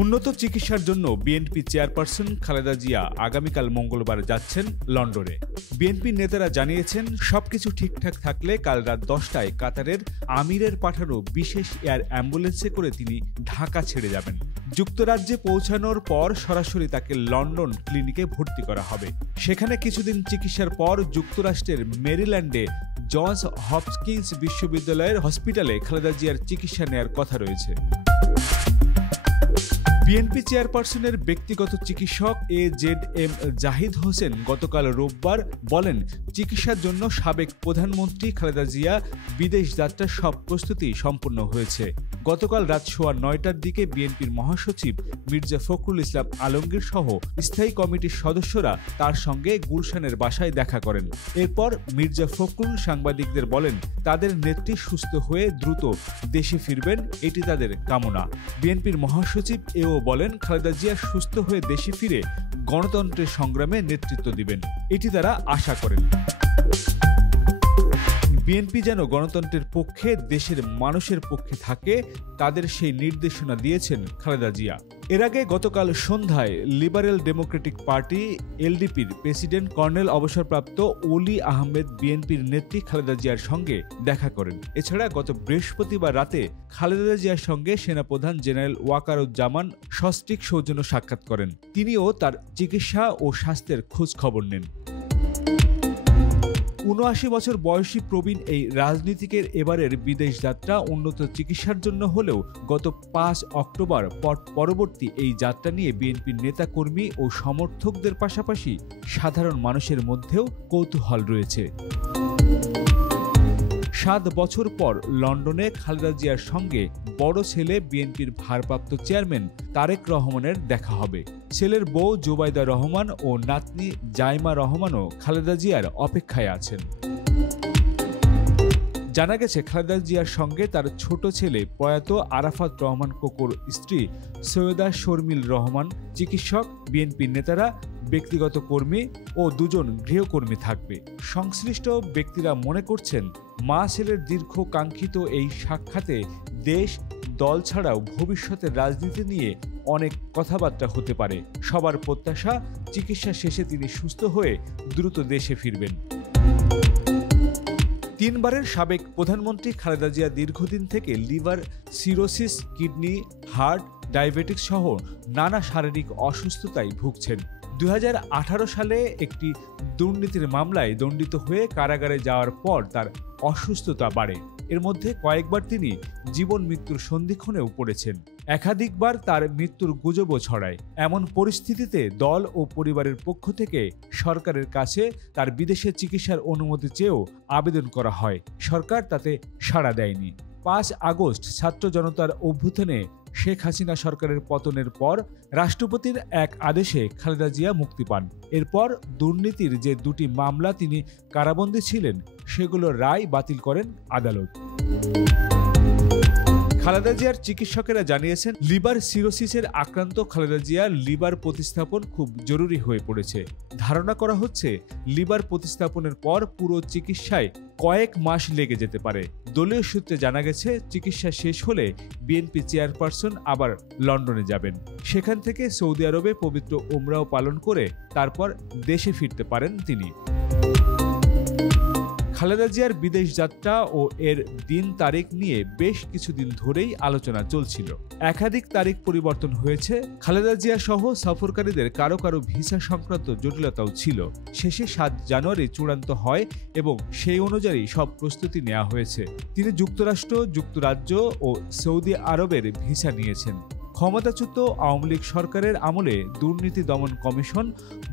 উন্নত চিকিৎসার জন্য বিএনপি চেয়ারপারসন খালেদা জিয়া আগামীকাল মঙ্গলবার যাচ্ছেন লন্ডনে। বিএনপির নেতারা জানিয়েছেন, সবকিছু ঠিকঠাক থাকলে কাল রাত 10টায় কাতারের আমিরের পাঠানো বিশেষ এয়ার অ্যাম্বুলেন্সে করে তিনি ঢাকা ছেড়ে যাবেন। যুক্তরাজ্যে পৌঁছানোর পর সরাসরি তাকে লন্ডন ক্লিনিকে ভর্তি করা হবে। সেখানে কিছুদিন চিকিৎসার পর যুক্তরাষ্ট্রের মেরিল্যান্ডে জনস হপকিন্স বিশ্ববিদ্যালয়ের হসপিটালে খালেদা জিয়ার চিকিৎসা নেয়ার কথা রয়েছে। বিএনপি চেয়ারপারসনের ব্যক্তিগত চিকিৎসক AZM জাহিদ হোসেন গতকাল রোববার বলেন, চিকিৎসার জন্য সাবেক প্রধানমন্ত্রী খালেদা জিয়া বিদেশ যাত্রার সব প্রস্তুতি সম্পন্ন হয়েছে। গতকাল রাত 9:15টার দিকে বিএনপির মহাসচিব মির্জা ফখরুল ইসলাম আলমগীর সহ স্থায়ী কমিটির সদস্যরা তার সঙ্গে গুলশানের বাসায় দেখা করেন। এরপর মির্জা ফখরুল সাংবাদিকদের বলেন, তাদের নেত্রী সুস্থ হয়ে দ্রুত দেশে ফিরবেন, এটি তাদের কামনা। বিএনপির মহাসচিব বলেন, খালেদা জিয়া সুস্থ হয়ে দেশে ফিরে গণতন্ত্রের সংগ্রামে নেতৃত্ব দিবেন, এটি তারা আশা করেন। বিএনপি যেন গণতন্ত্রের পক্ষে, দেশের মানুষের পক্ষে থাকে, তাদের সেই নির্দেশনা দিয়েছেন খালেদা জিয়া। এর আগে গতকাল সন্ধ্যায় লিবারেল ডেমোক্রেটিক পার্টি LDPর প্রেসিডেন্ট কর্নেল অবসরপ্রাপ্ত অলি আহমেদ বিএনপির নেত্রী খালেদা জিয়ার সঙ্গে দেখা করেন। এছাড়া গত বৃহস্পতিবার রাতে খালেদা জিয়ার সঙ্গে সেনাপ্রধান জেনারেল ওয়াকারুজ্জামান সস্ত্রীক সৌজন্য সাক্ষাৎ করেন। তিনিও তার চিকিৎসা ও স্বাস্থ্যের খোঁজ খবর নেন। ৭৯ বছর বয়সী প্রবীণ এই রাজনীতিকের এবারের বিদেশ যাত্রা উন্নত চিকিৎসার জন্য হলেও গত ৫ অক্টোবর পরবর্তী এই যাত্রা নিয়ে বিএনপির নেতাকর্মী ও সমর্থকদের পাশাপাশি সাধারণ মানুষের মধ্যেও কৌতূহল রয়েছে। ৭ বছর পর লন্ডনে খালেদা জিয়ার সঙ্গে বড় ছেলে বিএনপির ভারপ্রাপ্ত চেয়ারম্যান তারেক রহমানের দেখা হবে। ছেলের বউ জুবাইদা রহমান ও নাতনি জাইমা রহমানও খালেদা জিয়ার অপেক্ষায় আছেন। জানা গেছে, খালেদা জিয়ার সঙ্গে তার ছোট ছেলে প্রয়াত আরাফাত রহমান কোকোর স্ত্রী সৈয়দা শর্মিল রহমান, চিকিৎসক, বিএনপির নেতারা, ব্যক্তিগত কর্মী ও 2 জন গৃহকর্মী থাকবে। সংশ্লিষ্ট ব্যক্তিরা মনে করছেন, মা ছেলের দীর্ঘ কাঙ্ক্ষিত এই সাক্ষাতে দেশ, দল ছাড়াও ভবিষ্যতের রাজনীতি নিয়ে অনেক কথাবার্তা হতে পারে। সবার প্রত্যাশা, চিকিৎসা শেষে তিনি সুস্থ হয়ে দ্রুত দেশে ফিরবেন। 3 বারের সাবেক প্রধানমন্ত্রী খালেদা জিয়া দীর্ঘদিন থেকে liver cirrhosis, kidney, heart, diabetes সহ নানা শারীরিক অসুস্থতায় ভুগছেন। 2018 সালে একটি দুর্নীতির মামলায় দণ্ডিত হয়ে কারাগারে যাওয়ার পর তার অসুস্থতা বাড়ে। এর মধ্যে কয়েকবার তিনি জীবন মৃত্যুর সন্ধিক্ষণেও পড়েছেন। একাধিকবার তার মৃত্যুর গুজবও ছড়ায়। এমন পরিস্থিতিতে দল ও পরিবারের পক্ষ থেকে সরকারের কাছে তার বিদেশে চিকিৎসার অনুমতি চেয়েও আবেদন করা হয়। সরকার তাতে সাড়া দেয়নি। 5 আগস্ট ছাত্র জনতার অভ্যুত্থানে শেখ হাসিনা সরকারের পতনের পর রাষ্ট্রপতির এক আদেশে খালেদা জিয়া মুক্তি পান। এরপর দুর্নীতির যে 2টি মামলা তিনি কারাবন্দী ছিলেন, সেগুলোর রায় বাতিল করেন আদালত। খালেদা জিয়ার চিকিৎসকেরা জানিয়েছেন, লিভার সিরোসিসের আক্রান্ত খালেদা জিয়ার লিভার প্রতিস্থাপন খুব জরুরি হয়ে পড়েছে। ধারণা করা হচ্ছে, লিভার প্রতিস্থাপনের পর পুরো চিকিৎসায় কয়েক মাস লেগে যেতে পারে। দলীয় সূত্রে জানা গেছে, চিকিৎসা শেষ হলে বিএনপি চেয়ারপারসন আবার লন্ডনে যাবেন। সেখান থেকে সৌদি আরবে পবিত্র উমরাও পালন করে তারপর দেশে ফিরতে পারেন তিনি। খালেদা জিয়ার বিদেশ যাত্রা ও এর দিন তারিখ নিয়ে বেশ কিছুদিন ধরেই আলোচনা চলছিল। একাধিক তারিখ পরিবর্তন হয়েছে। খালেদা জিয়া সহ সফরকারীদের কারো কারো ভিসা সংক্রান্ত জটিলতাও ছিল। শেষে 7 জানুয়ারি চূড়ান্ত হয় এবং সেই অনুযায়ী সব প্রস্তুতি নেওয়া হয়েছে। তিনি যুক্তরাষ্ট্র, যুক্তরাজ্য ও সৌদি আরবের ভিসা নিয়েছেন। ক্ষমতাচ্যুত আওয়ামী লীগ সরকারের আমলে দুর্নীতি দমন কমিশন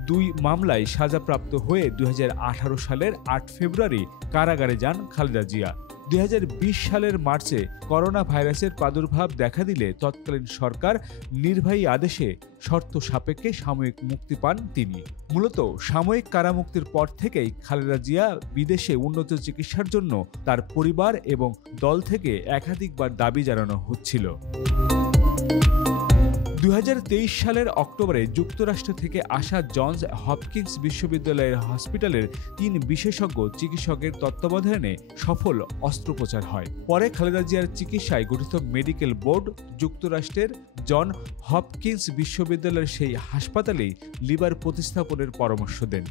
2 মামলায় সাজাপ্রাপ্ত হয়ে 2018 সালের 8 ফেব্রুয়ারি কারাগারে যান খালেদা জিয়া। 2020 সালের মার্চে করোনা ভাইরাসের প্রাদুর্ভাব দেখা দিলে তৎকালীন সরকার নির্বাহী আদেশে শর্ত সাপেক্ষে সাময়িক মুক্তি পান তিনি। মূলত সাময়িক কারামুক্তির পর থেকেই খালেদা জিয়া বিদেশে উন্নত চিকিৎসার জন্য তার পরিবার এবং দল থেকে একাধিকবার দাবি জানানো হচ্ছিল। 2023 সালের অক্টোবরে যুক্তরাষ্ট্র থেকে আসা জনস হপকিন্স বিশ্ববিদ্যালয়ের হসপিটালের 3 বিশেষজ্ঞ চিকিৎসকের তত্ত্বাবধানে সফল অস্ত্রোপচার হয়। পরে খালেদা জিয়ার চিকিৎসায় গঠিত মেডিকেল বোর্ড যুক্তরাষ্ট্রের জন হপকিন্স বিশ্ববিদ্যালয়ের সেই হাসপাতালেই লিভার প্রতিস্থাপনের পরামর্শ দেন।